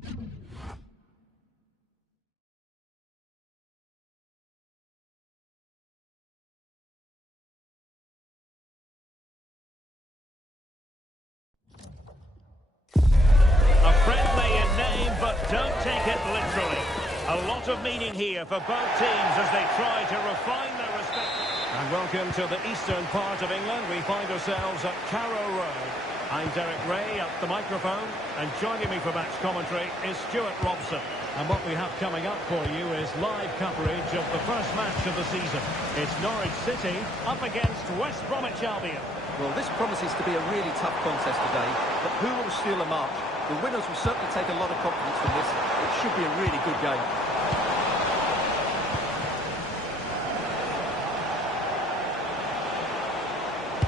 A friendly in name, but don't take it literally. A lot of meaning here for both teams as they try to refine their respect. And welcome to the eastern part of England. We find ourselves at Carrow Road. I'm Derek Ray at the microphone, and joining me for match commentary is Stuart Robson. And what we have coming up for you is live coverage of the first match of the season. It's Norwich City up against West Bromwich Albion. Well, this promises to be a really tough contest today, but who will steal a march? The winners will certainly take a lot of confidence from this. It should be a really good game.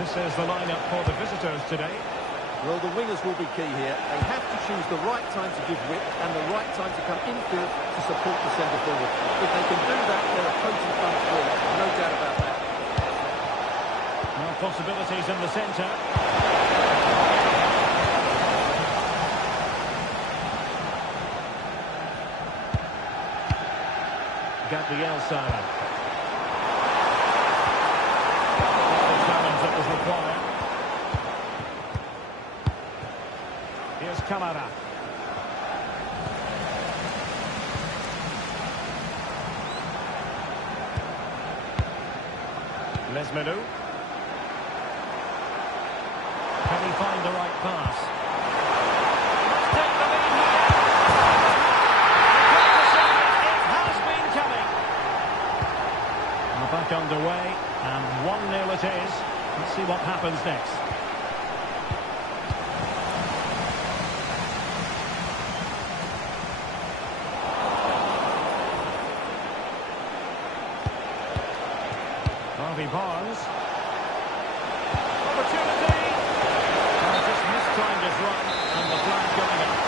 This is the lineup for the visitors today. Well, the wingers will be key here. They have to choose the right time to give width and the right time to come infield to support the centre forward. If they can do that, they're a potent front win. No doubt about that. Well, possibilities in the centre. Gabriel Sara. The challenge that was required. Here's Kamara. Lesmenu. Can he find the right pass? Must take the lead here. It has been coming. We're back underway, and 1-0 it is. Let's see what happens next. Harvey Barnes. Opportunity. Oh, just mistimed his run, and the flag going up.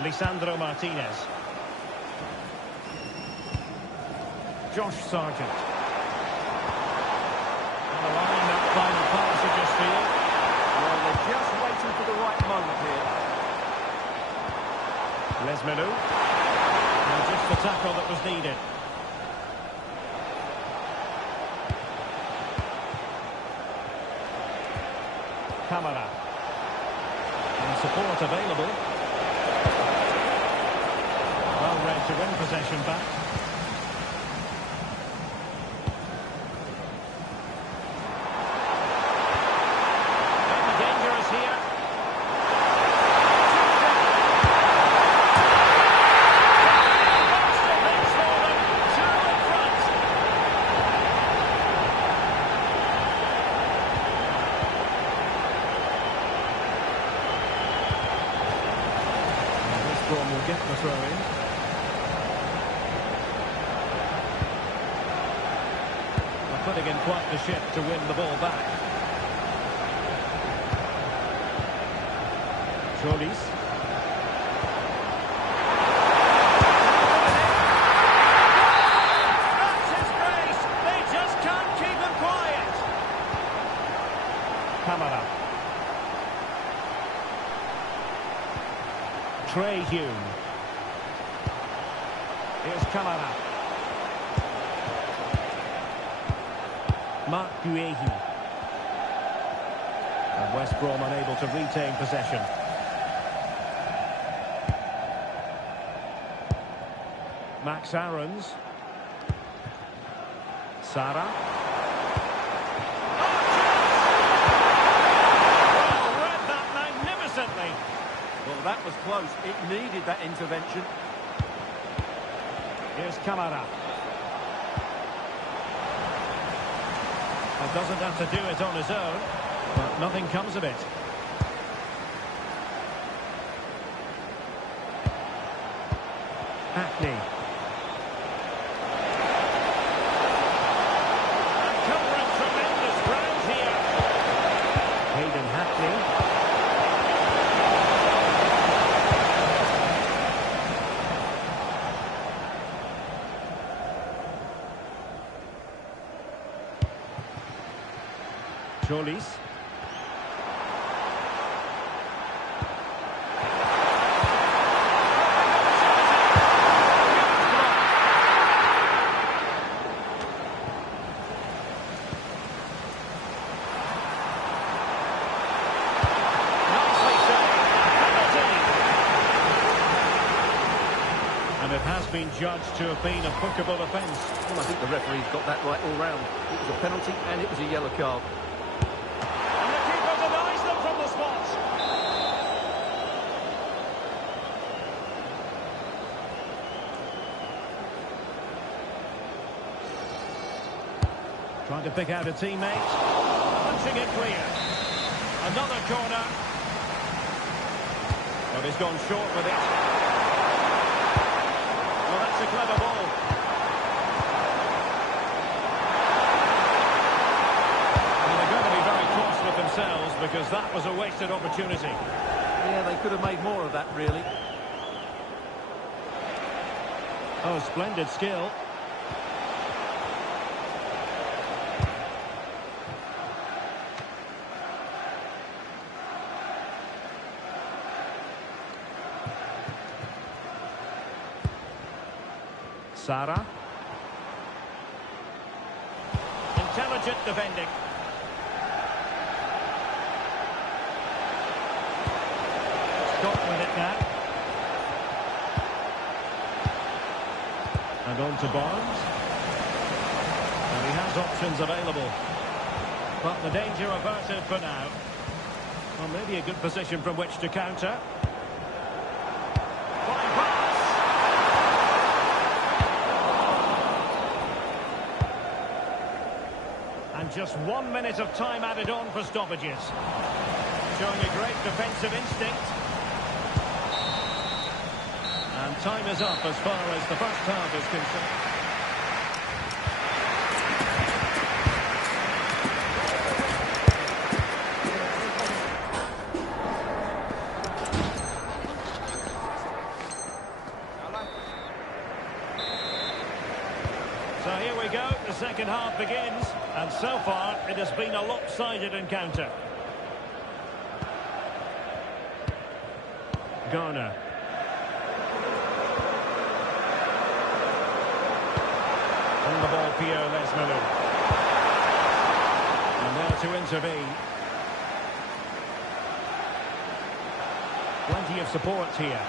Lisandro Martinez. Josh Sargent. On the line, that final pass you just feel. Well, they're just waiting for the right moment here. Lesmenu. And just the tackle that was needed. Kamara. And support available. Well read to win possession back. Maybe dangerous here. Brom will get the throw in. They're putting in quite the shift to win the ball back. Jolis. That's his grace. They just can't keep him quiet. Kamara. Trey Hume. Here's Kamara. Mark Guehi. And West Brom unable to retain possession. Max Aarons. Sara. Oh, read that magnificently. Well, that was close. It needed that intervention. Here's Kamara. Well, doesn't have to do it on his own, but nothing comes of it. Hackney. And covering tremendous ground here. Hayden Hackney. Solis. And it has been judged to have been a bookable offence. Well, I think the referee's got that right all round. It was a penalty and it was a yellow card. And the keeper denies them from the spot. Trying to pick out a teammate. Punching it clear. Another corner. But he's gone short with it. Well, that's a clever ball. And they're going to be very cross with themselves because that was a wasted opportunity. Yeah, they could have made more of that, really. Oh, splendid skill. Sara. Intelligent defending. Scott with it now. And on to Barnes. And he has options available. But the danger averted for now. Well, maybe a good position from which to counter. Fine pass. And just 1 minute of time added on for stoppages. Showing a great defensive instinct. And time is up as far as the first half is concerned. So here we go, the second half begins, and so far it has been a lopsided encounter. Garner. On the ball, Pierre Lesmelou. And there to intervene. Plenty of support here.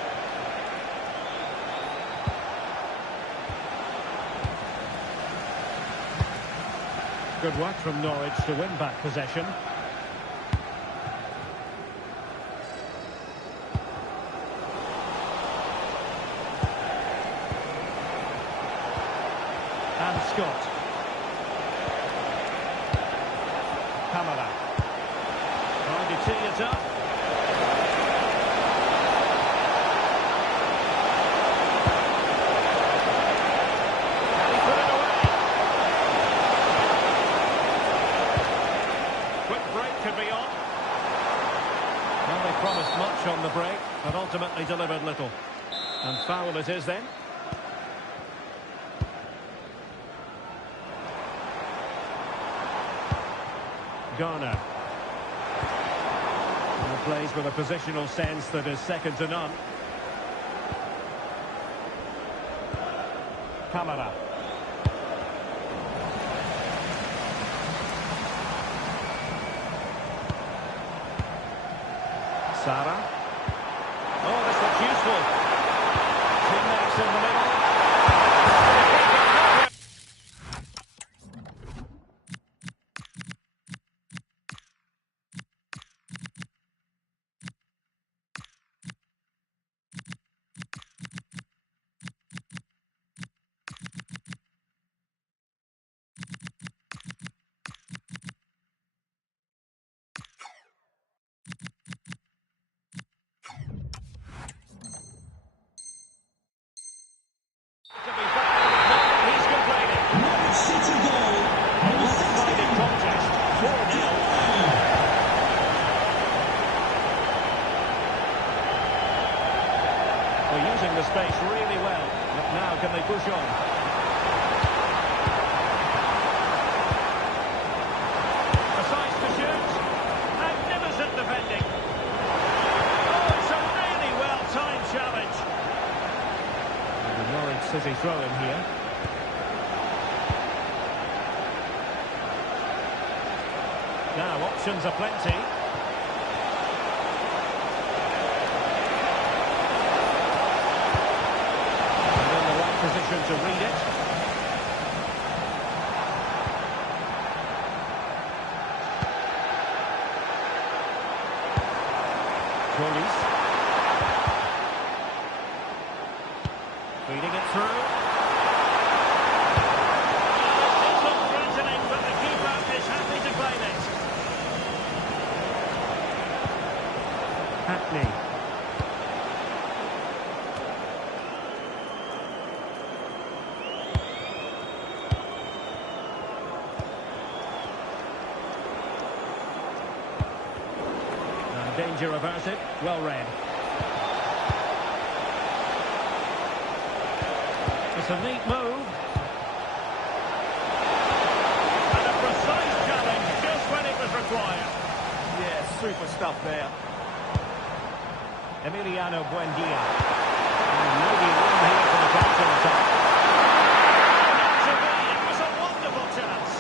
Good work from Norwich to win back possession. And Scott. Kamara. Trying to tee it up. And he put it away. Quick break could be on. Well, they promised much on the break, but ultimately delivered little. And foul it is then. Garner. And plays with a positional sense that is second to none. Kamara. Sara. Oh, this looks useful. Teammates in the middle. They're using the space really well. But now can they push on? A size to shoot. throw in here. Now, options are plenty. And in the right position to read it. Police. Feeding it through. It's not threatening, but the keeper is happy to claim it. Hackney. Danger averted, well read. It's a neat move. And a precise challenge just when it was required. Yeah, super stuff there. Emiliano Buendia. And maybe room here for the counter-attack. It was a wonderful chance.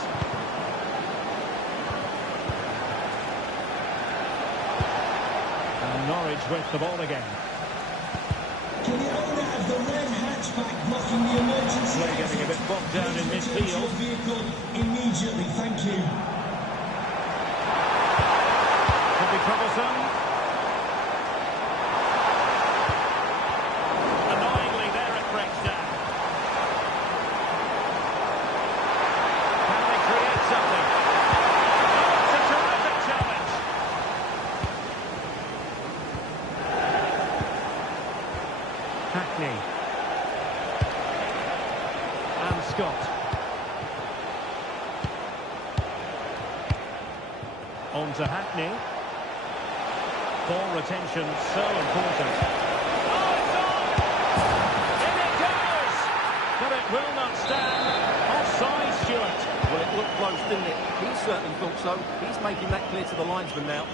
Norwich with the ball again. Can the owner of the red hatchback blocking the emergency Play getting a bit bogged down in midfield. Vehicle immediately, thank you. Could be troublesome. Annoyingly, there it breaks down. Can they create something? Oh, it's a terrific challenge. Hackney. And Scott. On to Hackney. Ball retention so important. Oh, it's on! In it goes! But it will not stand. Offside, Stewart. Well, it looked close, didn't it? He certainly thought so. He's making that clear to the linesman now.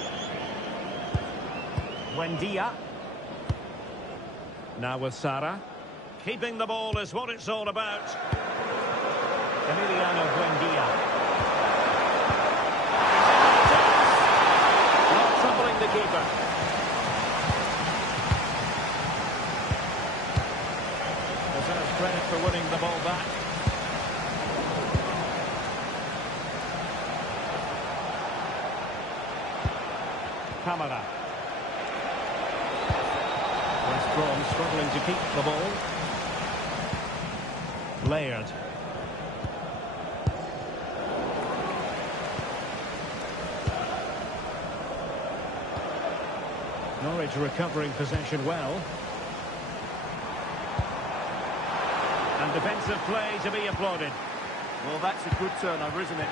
Buendia. Now with Sara. Keeping the ball is what it's all about. Emiliano Buendia. Not troubling the keeper. Deserves credit for winning the ball back. Camara. Brom struggling to keep the ball. Layered. Norwich recovering possession well. And defensive play to be applauded. Well, that's a good turnover, isn't it?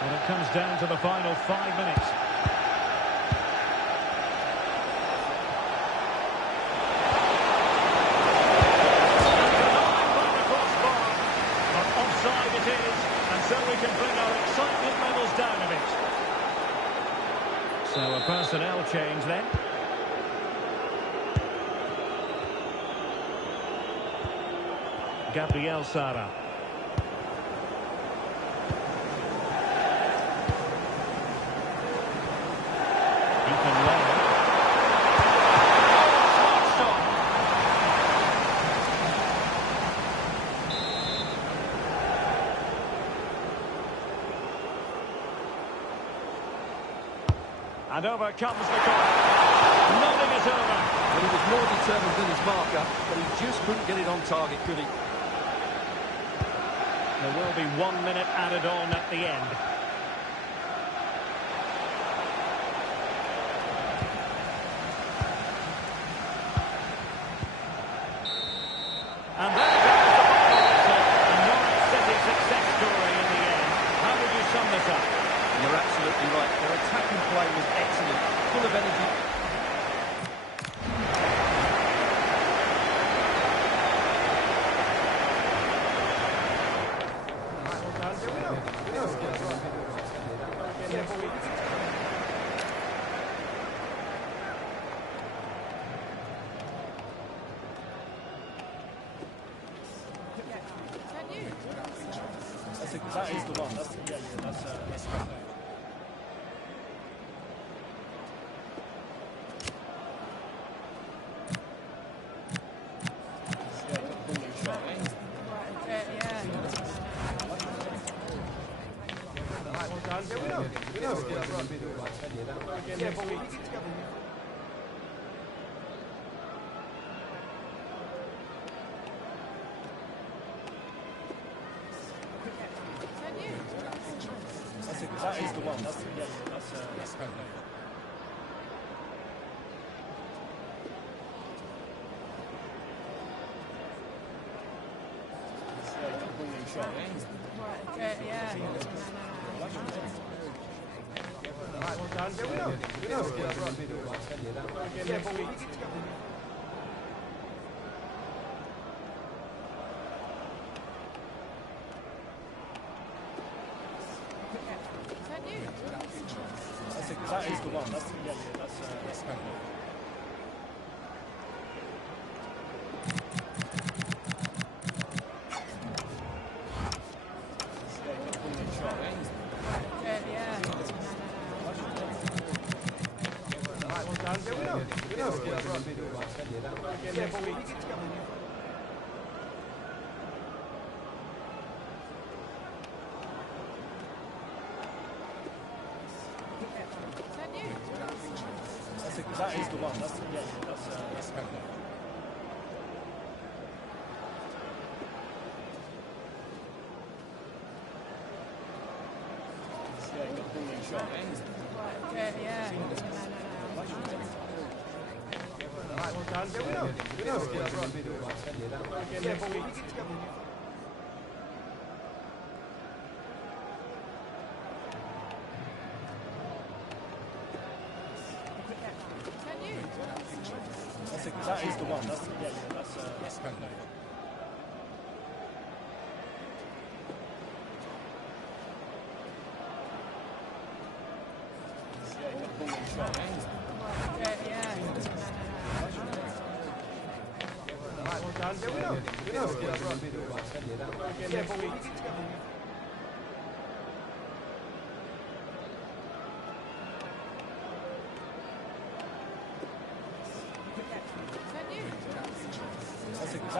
Well, it comes down to the final 5 minutes. So we can bring our excitement levels down a bit. So a personnel change then. Gabriel Sara. Ethan Laird. Smart stop. And over comes the corner. Nothing is over. Well, he was more determined than his marker, but he just couldn't get it on target, could he? There will be 1 minute added on at the end. And there goes the final whistle. A Norwich City success story in the end. How would you sum this up? You're absolutely right. Their attacking play was excellent, full of energy. That is the one. That's perfect. That is the one. That's perfect. That is the one. That's perfect. That is the one. That's perfect.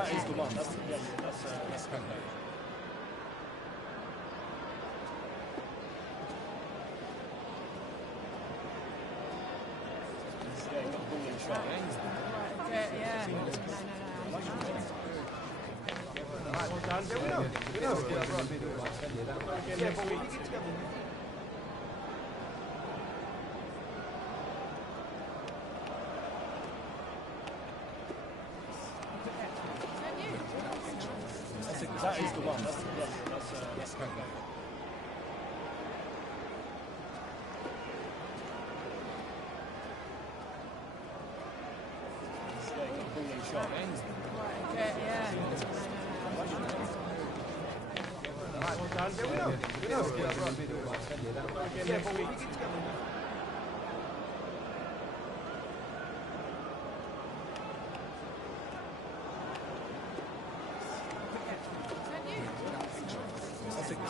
That is the one. That's perfect. That is the one. That's perfect.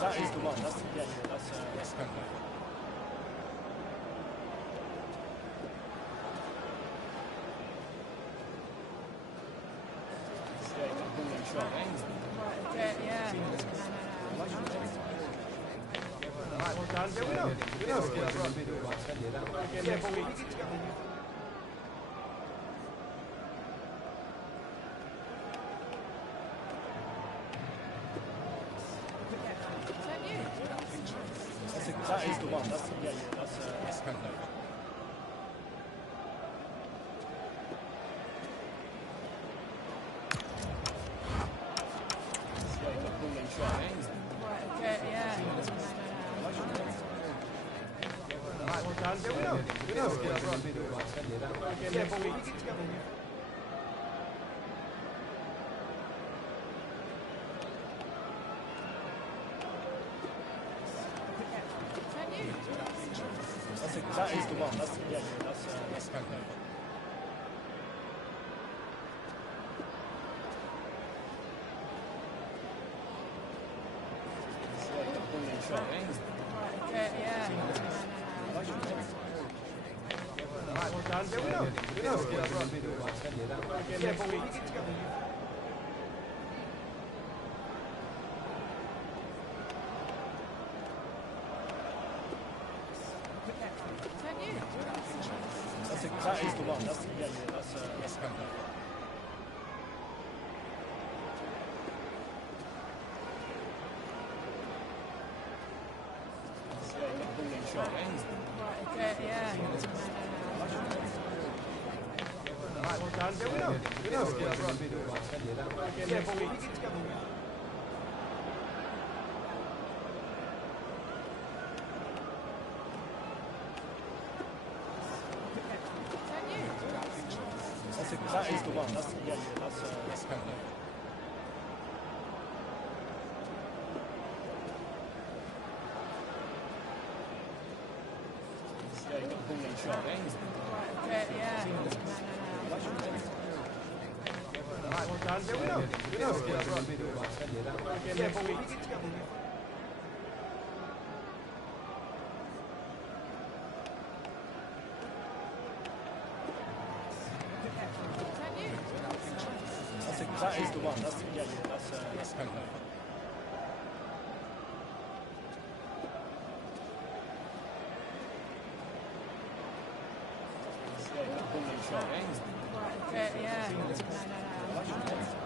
That is the one. That's perfect. That is the one. That's perfect. That is the one. That's perfect. That is the one. That's perfect. That is the one. That's That is the one. That's That is the one. That's Right, yeah.